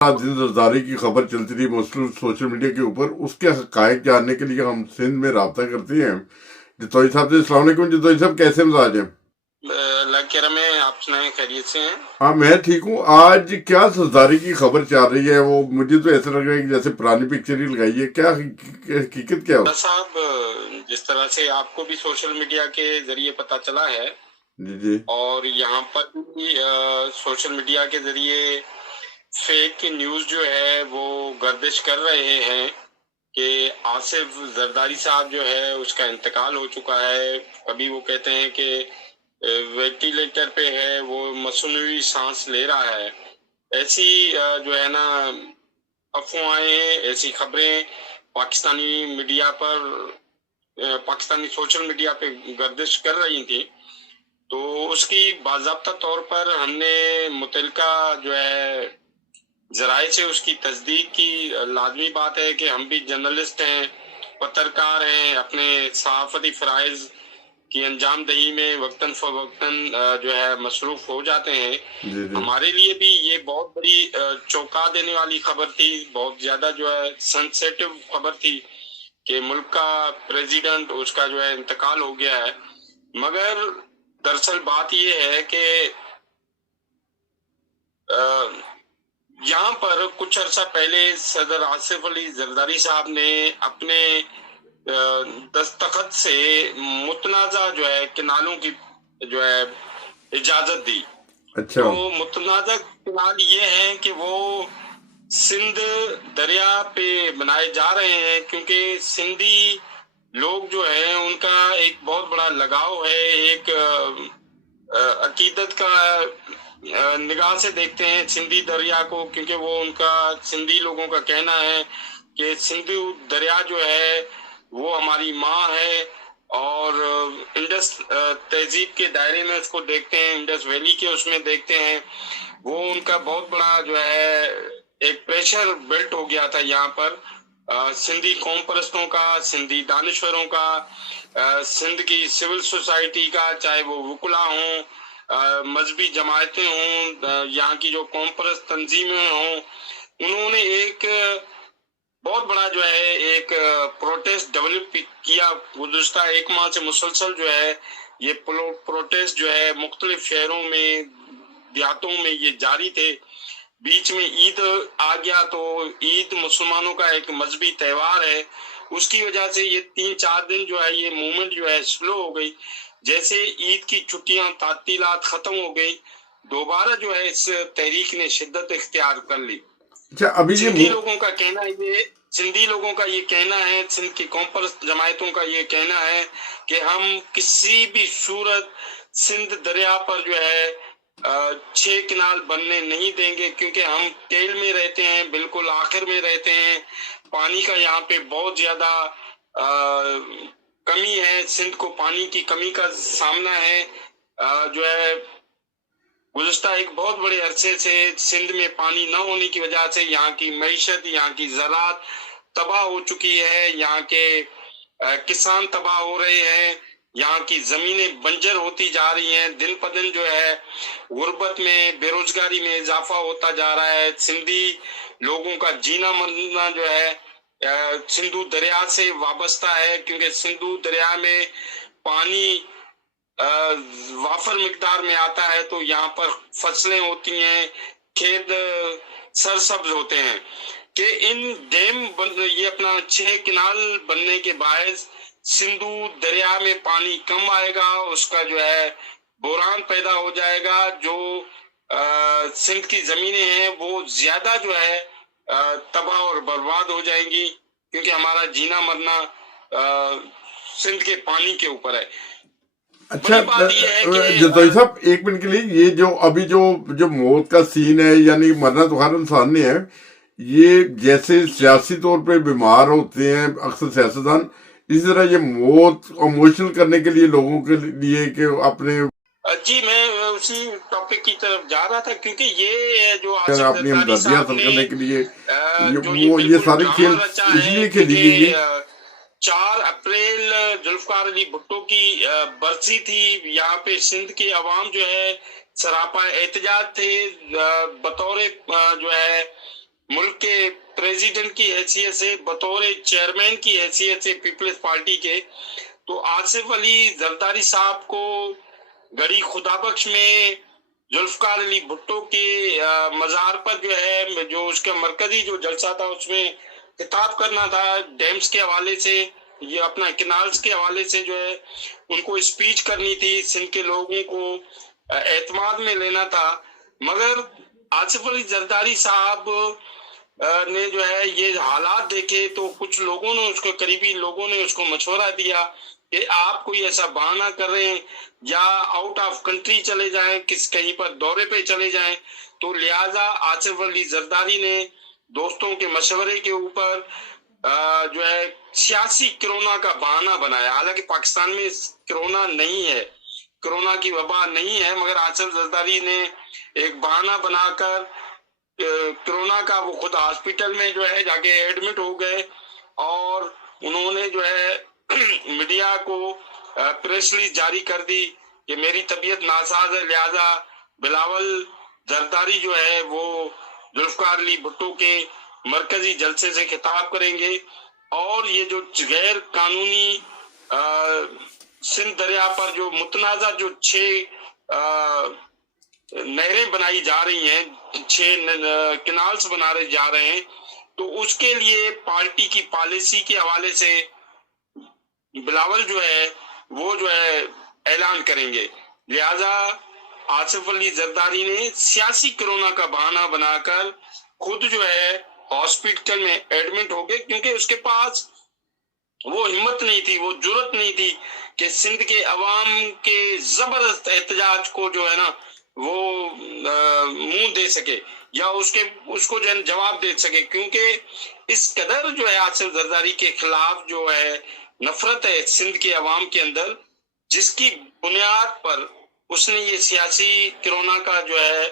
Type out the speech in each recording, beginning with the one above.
दिन जरदारी की खबर चलती रही मसरूफ सोशल मीडिया के ऊपर, उसके हकायक जानने के लिए हम सिंध में राब्ता करते हैं जितोई साहब से। अस्सलाम वालेकुम जितोई साहब, कैसे मिजाज हैं? अल्लाह के करम में आप सुनाएं, खैरियत से हैं? हाँ मैं ठीक हूँ। आज क्या जरदारी की खबर चल रही है, वो मुझे तो ऐसा लग रहा है कि जैसे पुरानी पिक्चर ही लगाई है। क्या हकीकत क्या है? साहब, जिस तरह से आपको भी सोशल मीडिया के जरिए पता चला है जी जी। और यहाँ पर भी सोशल मीडिया के जरिए फेक न्यूज जो है वो गर्दिश कर रहे हैं कि आसिफ जरदारी साहब जो है उसका इंतकाल हो चुका है। कभी वो कहते हैं कि वेंटिलेटर पे है, वो मसनूई सांस ले रहा है। ऐसी जो है ना अफवाहें, ऐसी खबरें पाकिस्तानी मीडिया पर, पाकिस्तानी सोशल मीडिया पे गर्दिश कर रही थी। तो उसकी बाज़ाब्ता तौर पर हमने मुतलका जो है जराए से उसकी तस्दीक की। लाजमी बात है कि हम भी जर्नलिस्ट हैं, पत्रकार हैं, अपने सहाफ़ती फ़राइज़ की अंजाम दही में वक्तन फ़वक्तन जो है मसरूफ़ हो जाते हैं। जी जी। हमारे लिए भी ये बहुत बड़ी चौंका देने वाली खबर थी, बहुत ज़्यादा जो है सेंसिटिव खबर थी कि मुल्क का प्रेसिडेंट उसका जो है इंतकाल हो गया है। मगर दरअसल बात ये है कि यहाँ पर कुछ अर्सा पहले सदर आसिफ अली जरदारी साहब ने अपने दस्तखत से मुतनाज़ा जो है किनालों की जो है इजाजत दी। अच्छा। तो मुतनाज़ा किनाल ये है कि वो सिंध दरिया पे बनाए जा रहे हैं, क्योंकि सिंधी लोग जो है उनका एक बहुत बड़ा लगाव है, एक अकीदत का निगाह से देखते हैं सिंधी दरिया को, क्योंकि वो उनका सिंधी लोगों का कहना है कि सिंधु दरिया जो है वो हमारी माँ है। और इंडस तहजीब के दायरे में उसको देखते हैं, इंडस वैली के उसमें देखते हैं। वो उनका बहुत बड़ा जो है एक प्रेशर बिल्ट हो गया था यहाँ पर सिंधी कौम परस्तों का, सिंधी दानिश्वरों का, सिंध की सिविल सोसाइटी का, चाहे वो वकुला हों, मजहबी जमायतें हों, यहाँ की जो कौम परस्त तंजीमें हों, उन्होंने एक बहुत बड़ा जो है एक प्रोटेस्ट डेवलप किया। गुज़श्ता एक माह से मुसलसल जो है ये प्रोटेस्ट जो है मुख्तलिफ शहरों में, देहातों में ये जारी थे। बीच में ईद आ गया, तो ईद मुसलमानों का एक मजहबी त्यौहार है, उसकी वजह से ये 3-4 दिन जो है ये मूवमेंट जो है स्लो हो गई। जैसे ईद की छुट्टियां तातीलात खत्म हो गई, दोबारा जो है इस तहरीक ने शिद्दत इख्तियार कर ली। अच्छा, अभी सिंधी लोगों का कहना है, ये सिंधी लोगों का ये कहना है, सिंध की कौम परस्त जमायतों का ये कहना है कि हम किसी भी सूरत सिंध दरिया पर जो है 6 किनाल बनने नहीं देंगे, क्योंकि हम तेल में रहते हैं, बिल्कुल आखिर में रहते हैं। पानी का यहाँ पे बहुत ज्यादा कमी है, सिंध को पानी की कमी का सामना है। जो है गुज़श्ता एक बहुत बड़े अरसे से सिंध में पानी न होने की वजह से यहाँ की मईशत, यहाँ की ज़राअत तबाह हो चुकी है, यहाँ के किसान तबाह हो रहे हैं, यहाँ की जमीनें बंजर होती जा रही हैं। दिन ब दिन जो है गुर्बत में, बेरोजगारी में इजाफा होता जा रहा है। सिंधी लोगों का जीना मरना जो है सिंधु दरिया से वाबस्ता है, क्योंकि सिंधु दरिया में पानी वाफर मिकदार में आता है, तो यहाँ पर फसलें होती हैं, खेत सरसब्ज होते हैं। कि इन डैम ये अपना 6 किनाल बनने के बायस सिंधु दरिया में पानी कम आएगा, उसका जो है बोरान पैदा हो जाएगा। जो सिंध की जमीनें हैं वो ज्यादा जो है तबाह और बर्बाद हो जाएंगी, क्योंकि हमारा जीना मरना सिंध के पानी के ऊपर है। अच्छा जतोई साहब, एक मिनट के लिए, ये जो अभी जो मौत का सीन है, यानी मरना तो हर इंसान ने है, ये जैसे सियासी तौर पे बीमार होते हैं अक्सर सियासतदान, इसी तरह ये मौत इमोशनल करने के लिए लोगों के लिए कि अपने जी मैं उसी टॉपिक की तरफ जा रहा था, क्योंकि ये जो अपनी हमदर्दियां हासिल करने के लिए ये सारी खेल इसलिए खेली गई है। 4 अप्रैल जुल्फकार अली भुट्टो की बरसी थी। यहाँ पे सिंध के अवाम जो है सरापा एहतजाज थे, बतौर जो है मुल्क के प्रेसिडेंट की हैसियत से, बतौर चेयरमैन की हैसियत से पीपल्स पार्टी के, तो आसिफ अली जरदारी साहब को गड़ी खुदाबख्श में जुल्फकार अली भुट्टो के मज़ार पर जो है, जो उसका मरकजी जो जलसा था उसमें खिताब करना था, डैम्स के हवाले से, ये अपना कैनाल्स के हवाले से जो है उनको स्पीच करनी थी, सिंध के लोगों को एतमाद में लेना था। मगर आसिफ अली जरदारी साहब ने जो है ये हालात देखे तो कुछ लोगों ने उसको, करीबी लोगों ने उसको मशवरा दिया कि आप कोई ऐसा बहाना कर रहे हैं या आउट ऑफ कंट्री चले जाएं, कहीं पर दौरे पे चले जाएं, तो लिहाजा आसिफ अली जरदारी ने दोस्तों के मशवरे के ऊपर जो है सियासी कोरोना का बहाना बनाया। हालांकि पाकिस्तान में कोरोना नहीं है, कोरोना की वबा नहीं है, मगर आसिफ जरदारी ने एक बहाना बनाकर कोरोना का, वो खुद हॉस्पिटल में जो है जाके एडमिट हो गए और उन्होंने जो है मीडिया को प्रेस रिलीज जारी कर दी कि मेरी तबीयत नासाज है, लिहाजा बिलावल जरदारी जो है वो जुल्फकार अली भुट्टो के मरकजी जलसे से खिताब करेंगे और ये जो गैर कानूनी सिंध दरिया पर जो मुतनाज़ा जो 6 नहरें बनाई जा रही हैं, 6 कैनाल्स बनाए जा रहे हैं, तो उसके लिए पार्टी की पॉलिसी के हवाले से बिलावल जो है वो जो है ऐलान करेंगे। लिहाजा आसिफ अली जरदारी ने सियासी कोरोना का बहाना बनाकर खुद जो है हॉस्पिटल में एडमिट हो गए, क्योंकि उसके पास वो हिम्मत नहीं थी, वो जुर्रत नहीं थी कि सिंध के अवाम के जबरदस्त एहतजाज को जो है ना वो मुंह दे सके या उसको जो है जवाब दे सके, क्योंकि इस कदर जो है आसिफ जरदारी के खिलाफ जो है नफरत है सिंध के अवाम के अंदर, जिसकी बुनियाद पर उसने ये सियासी कोरोना का जो है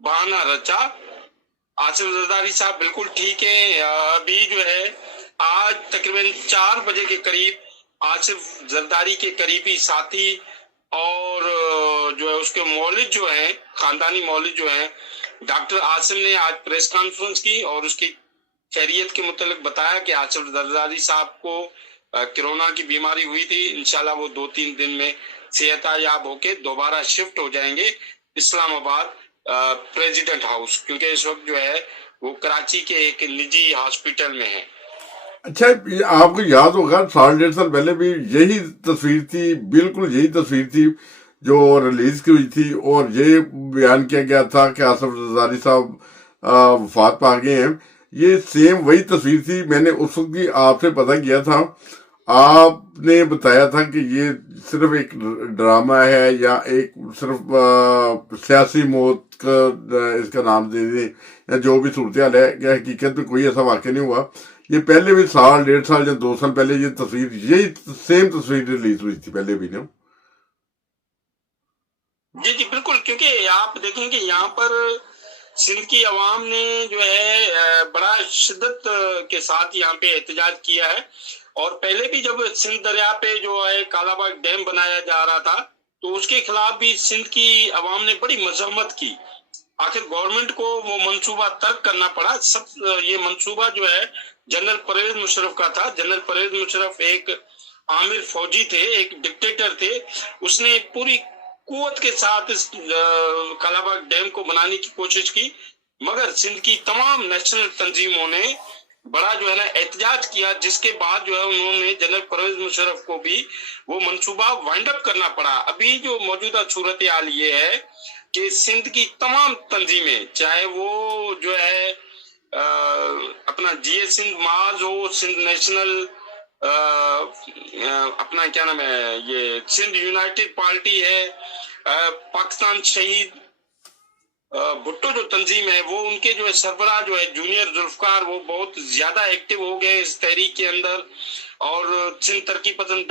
बहाना रचा। आसिफ जरदारी साहब बिल्कुल ठीक है। अभी जो है आज तकरीबन 4 बजे के करीब आसिफ जरदारी के करीबी साथी और जो है उसके मौलिद जो है, खानदानी मौलिद जो है, डॉक्टर आसिम ने आज प्रेस कॉन्फ्रेंस की और उसकी खैरियत के मुतालिक बताया कि आसिफ जरदारी साहब को कोरोना की बीमारी हुई थी। इंशाल्लाह वो 2-3 दिन में सेहतयाब होके दोबारा शिफ्ट हो जाएंगे इस्लामाबाद प्रेसिडेंट हाउस, क्योंकि इस वक्त जो है वो कराची के एक निजी हॉस्पिटल में है। अच्छा, आपको याद होगा 1.5 साल पहले भी यही तस्वीर थी, बिल्कुल यही तस्वीर थी जो रिलीज की हुई थी और ये बयान किया गया था कि आसिफ जरदारी साहब वफात पा गए हैं। ये सेम वही तस्वीर थी। मैंने उस वक्त भी आपसे पता किया था, आपने बताया था कि ये सिर्फ एक ड्रामा है या एक सिर्फ सियासी मौत का इसका नाम दे दें या जो भी सूरत हाल है, या हकीकत में कोई ऐसा वाक़या नहीं हुआ। ये पहले भी 1.5 साल या 2 साल पहले ये तस्वीर, यही सेम तस्वीर रिलीज हुई थी पहले भी ना। जी जी बिल्कुल, क्योंकि आप देखेंगे यहाँ पर सिंध की आवाम ने जो है बड़ा शिद्दत के साथ यहाँ पे एहतजाज किया है और पहले भी जब सिंध दरिया पे जो है कालाबाग डैम बनाया जा रहा था तो उसके खिलाफ भी सिंध की आवाम ने बड़ी मजम्मत की। आखिर गवर्नमेंट को वो मंसूबा तर्क करना पड़ा। सब ये मंसूबा जो है जनरल परवेज मुशर्रफ का था। जनरल परवेज मुशर्रफ एक आमिर फौजी थे, एक डिक्टेटर थे। उसने पूरी कुव्वत के साथ इस कालाबाग डैम को बनाने की कोशिश की, मगर सिंध की तमाम नेशनल तंजीमों ने बड़ा जो है ना एहतजाज किया, जिसके बाद जो है उन्होंने जनरल परवेज मुशर्रफ को भी वो मंसूबा वाइंड अप करना पड़ा। अभी जो मौजूदा सूरत हाल ये है कि सिंध की तमाम तंजीमें, चाहे वो जो है अपना जीए सिंध माज हो, सिंध नेशनल अपना क्या नाम है, ये सिंध यूनाइटेड पार्टी है, पाकिस्तान शहीद भुट्टो जो तंजीम है वो, उनके जो है सरबराह जो है जूनियर जुल्फकार, वो बहुत ज्यादा एक्टिव हो गए इस तहरीक के अंदर। और सिंध तरक्की पसंद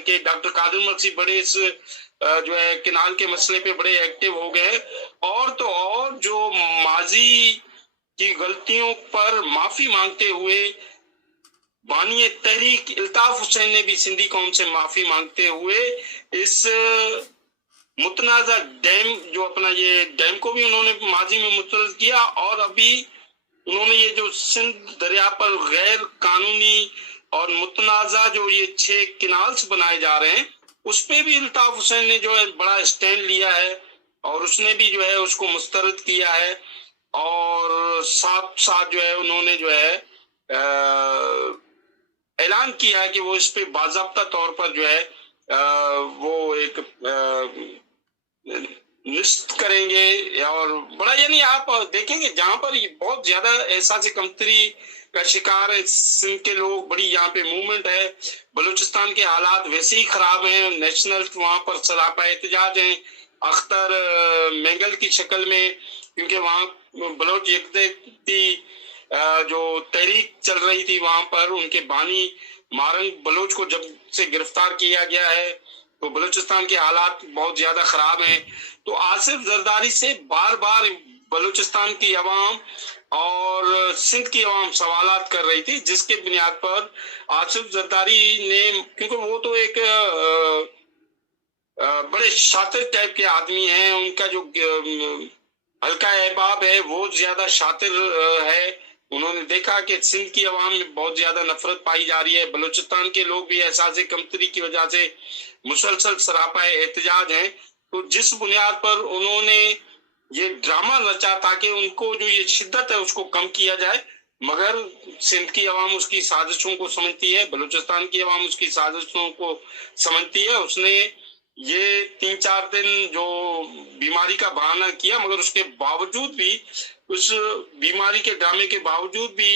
के डॉक्टर कादिर मर्सी बड़े इस जो है किनाल के मसले पे बड़े एक्टिव हो गए। और तो और जो माजी की गलतियों पर माफी मांगते हुए बानी तहरीक इल्ताफ हुसैन ने भी सिंधी कौम से माफी मांगते हुए इस मुतनाज़ा डैम जो अपना ये डैम को भी उन्होंने माजी में मुस्तरद किया और अभी انہوں نے یہ جو سندھ دریا پر غیر قانونی اور متنازع جو یہ 6 کینالز بنائے جا رہے ہیں اس پہ بھی الطاف حسین نے جو ہے بڑا اسٹینڈ لیا ہے اور اس نے بھی جو ہے اس کو مسترد کیا ہے اور ساتھ ساتھ جو ہے انہوں نے جو ہے اعلان کیا ہے کہ وہ اس پہ باضابطہ طور پر جو ہے وہ ایک لسٹ کریں گے اور بڑا یعنی آپ دیکھیں گے جہاں پر یہ بہت زیادہ احساس کمتری کا شکار ہے سندھ کے لوگ، بڑی یہاں پہ موومنٹ ہے، بلوچستان کے حالات ویسے ہی خراب ہیں، نیشنل وہاں پر سراپا احتجاج ہیں اختر مینگل کی شکل میں، کیونکہ وہاں بلوچ یکتے کی جو تحریک چل رہی تھی وہاں پر ان کے بانی مارنگ بلوچ کو جب سے گرفتار کیا گیا ہے تو بلوچستان کے حالات بہت زیادہ خراب ہیں۔ تو آصف زرداری سے بار بار بلوچستان کی عوام اور سندھ کی عوام سوالات کر رہی تھی، جس کے بنیاد پر آصف زرداری نے، کیونکہ وہ تو ایک بڑے شاطر ٹائپ کے آدمی ہیں، ان کا جو حلقہ احباب ہے وہ زیادہ شاطر ہے، انہوں نے دیکھا کہ سندھ کی عوام میں بہت زیادہ نفرت پائی جا رہی ہے، بلوچستان کے لوگ بھی احساس کمتری کی وجہ سے مسلسل سراپا احتجاج ہیں، تو جس بنیاد پر انہوں نے یہ ڈرامہ رچا تاکہ ان کو جو یہ شدت ہے اس کو کم کیا جائے، مگر سندھ کی عوام اس کی سازشوں کو سمجھتی ہے، بلوچستان کی عوام اس کی سازشوں کو سمجھتی ہے، اس نے یہ 3-4 دن جو بیماری کا بہانہ کیا، مگر اس کے باوجود بھی، اس بیماری کے ڈرامے کے باوجود بھی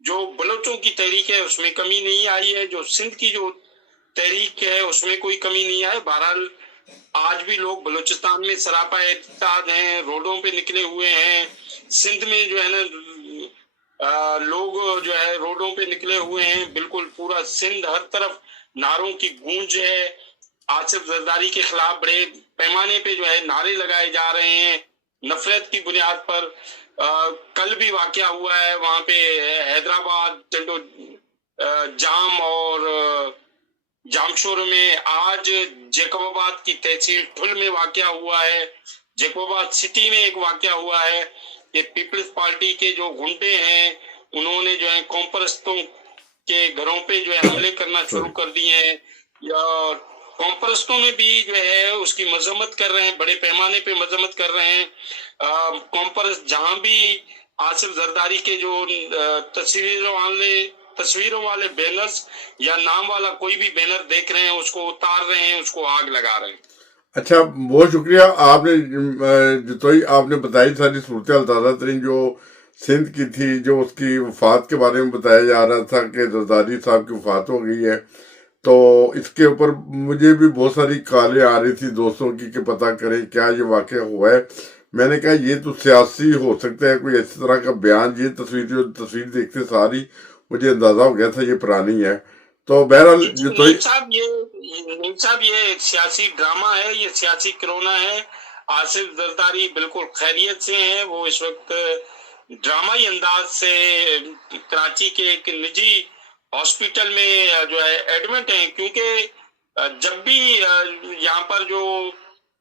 جو بلوچوں کی تحریک ہے اس میں کمی نہیں آئی ہے، جو سندھ کی جو تحریک ہے اس میں کوئی کمی نہیں آئی۔ بہرحال آج بھی لوگ بلوچستان میں سراپا احتجاج ہیں، روڈوں پہ نکلے ہوئے ہیں، سندھ میں جو ہے نا لوگ جو ہے روڈوں پہ نکلے ہوئے ہیں، بالکل پورا سندھ ہر طرف نعروں کی گونج ہے، آصف زرداری کے خلاف بڑے پیمانے پہ جو ہے نعرے لگائے جا رہے ہیں نفرت کی بنیاد پر۔ کل بھی واقعہ ہوا ہے وہاں پہ حیدرآباد ٹنڈو جام اور جامشور میں، آج جیکب آباد کی تحصیل ٹھل میں واقعہ ہوا ہے، جیکب آباد سٹی میں ایک واقعہ ہوا ہے کہ پیپلز پارٹی کے جو گنڈے ہیں انہوں نے جو ہے قوم پرستوں کے گھروں پہ جو ہے حملے کرنا شروع کر دیے ہیں، یا قوم پرستوں میں بھی جو ہے اس کی مذمت کر رہے ہیں، بڑے پیمانے پہ مذمت کر رہے ہیں۔ قوم پرست جہاں بھی آصف زرداری کے جو تصویروں والے بینرز یا نام والا کوئی بھی بینر دیکھ رہے ہیں اس کو اتار رہے ہیں، اس کو آگ لگا رہے ہیں۔ اچھا، بہت شکریہ، آپ نے جتوئی آپ نے بتائی ساری صورتحال تازہ ترین جو سندھ کی تھی، جو اس کی وفات کے بارے میں بتایا جا رہا تھا کہ زرداری صاحب کی وفات ہو گئی ہے، تو اس کے اوپر مجھے بھی بہت ساری کالیں آ رہی تھی دوستوں کی کہ پتہ کریں کیا یہ واقعہ ہوا ہے۔ میں نے کہا یہ تو سیاسی ہو سکتا ہے کوئی اس طرح کا بیان، یہ تصویر دیکھتے ساری مجھے اندازہ ہو گیا تھا یہ پرانی ہے۔ تو بہرحال نیم صاحب یہ ایک سیاسی ڈرامہ ہے، یہ سیاسی کرونا ہے۔ آصف زرداری بالکل خیریت سے ہیں، وہ اس وقت ڈرامائی انداز سے کراچی کے ایک نجی ہاسپٹل میں جو ہے ایڈمٹ ہیں، کیونکہ جب بھی یہاں پر جو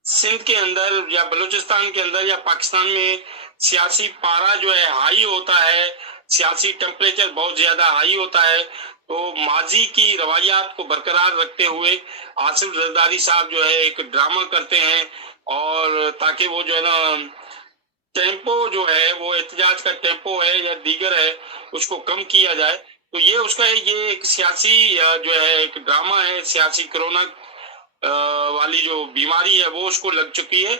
سندھ کے اندر یا بلوچستان کے اندر یا پاکستان میں سیاسی پارا جو ہے ہائی ہوتا ہے، سیاسی ٹیمپریچر بہت زیادہ ہائی ہوتا ہے، تو ماضی کی روایات کو برقرار رکھتے ہوئے آصف زرداری صاحب جو ہے ایک ڈرامہ کرتے ہیں، اور تاکہ وہ جو ہے نا ٹیمپو جو ہے وہ احتجاج کا ٹیمپو ہے یا دیگر ہے اس کو کم کیا جائے، تو یہ اس کا یہ ایک سیاسی جو ہے ایک ڈرامہ ہے، سیاسی کرونا والی جو بیماری ہے وہ اس کو لگ چکی ہے،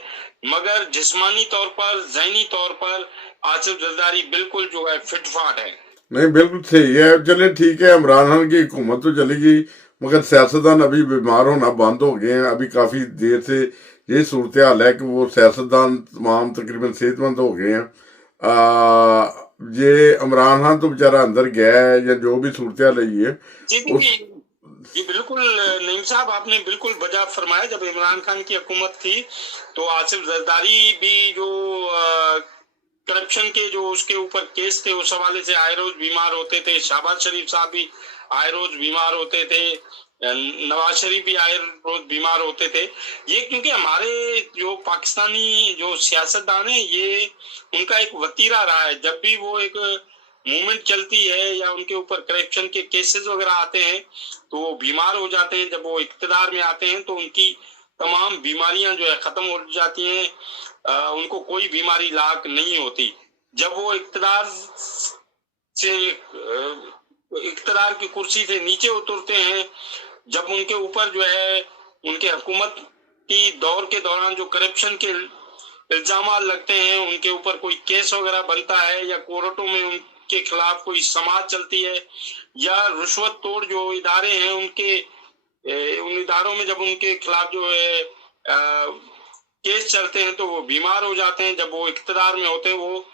مگر جسمانی طور پر ذہنی طور پر آصف زرداری بالکل جو ہے فٹ فاٹ ہے۔ نہیں، بالکل صحیح ہے۔ چلے ٹھیک ہے، عمران خان کی حکومت تو چلی گئی، مگر سیاستدان ابھی بیمار ہونا بند ہو گئے ہیں، ابھی کافی دیر سے یہ صورتحال ہے کہ وہ سیاستدان تمام تقریباً صحت مند ہو گئے ہیں۔ یہ عمران خان تو بیچارہ اندر گیا ہے یا جو بھی صورتحال رہی ہے۔ جی بالکل نعیم صاحب، آپ نے بالکل بجا فرمایا، جب عمران خان کی حکومت تھی تو آصف زرداری بھی جو کرپشن کے جو اس کے اوپر کیس تھے اس حوالے سے آئے روز بیمار ہوتے تھے، شہباز شریف صاحب بھی آئے روز بیمار ہوتے تھے، نواز شریف بھی آئے روز بیمار ہوتے تھے۔ یہ کیونکہ ہمارے جو پاکستانی جو سیاستدان ہیں یہ ان کا ایک وتیرہ رہا ہے، جب بھی وہ ایک मूवमेंट चलती है या उनके ऊपर करप्शन के केसेस वगैरह आते हैं तो वो बीमार हो जाते हैं। जब वो इक्तदार में आते हैं तो उनकी तमाम बीमारियां जो है खत्म हो जाती हैं, उनको कोई बीमारी लाक नहीं होती। जब वो इक्तदार की कुर्सी से नीचे उतरते हैं, जब उनके ऊपर जो है उनके हुकूमत की दौर के दौरान जो करप्शन के इल्जाम लगते हैं, उनके ऊपर कोई केस वगैरह बनता है या कोर्टों में उनके खिलाफ कोई समाज चलती है या रुश्वत तोड़ जो इदारे हैं उन इदारों में जब उनके खिलाफ जो है केस चलते हैं तो वो बीमार हो जाते हैं। जब वो इख्तियार में होते हैं वो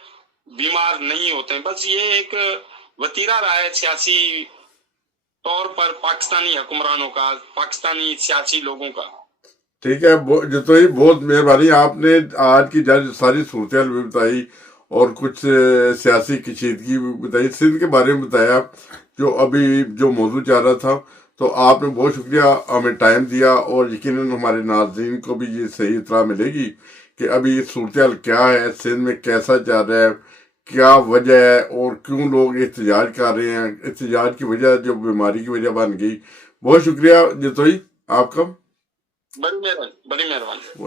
बीमार नहीं होते हैं। बस ये एक वतीरा रहा है सियासी तौर पर पाकिस्तानी हुक्मरानों का, पाकिस्तानी सियासी लोगों का। ठीक है, तो ही बहुत मेहरबानी, आपने आज की सारी सूरत भी बताई और कुछ सियासी कशीदगी भी बताई, सिंध के बारे में बताया जो अभी जो मौजूद जा रहा था। तो आपने बहुत शुक्रिया हमें टाइम दिया और यकीनन हमारे नाज़रीन को भी ये सही इत्तला मिलेगी कि अभी सूरत क्या है, सिंध में कैसा चल रहा है, क्या वजह है और क्यों लोग एहतजाज कर रहे हैं, एहतजाज की वजह जो बीमारी की वजह बन गई। बहुत शुक्रिया जतोई आपका। बड़ी मेहरबानी।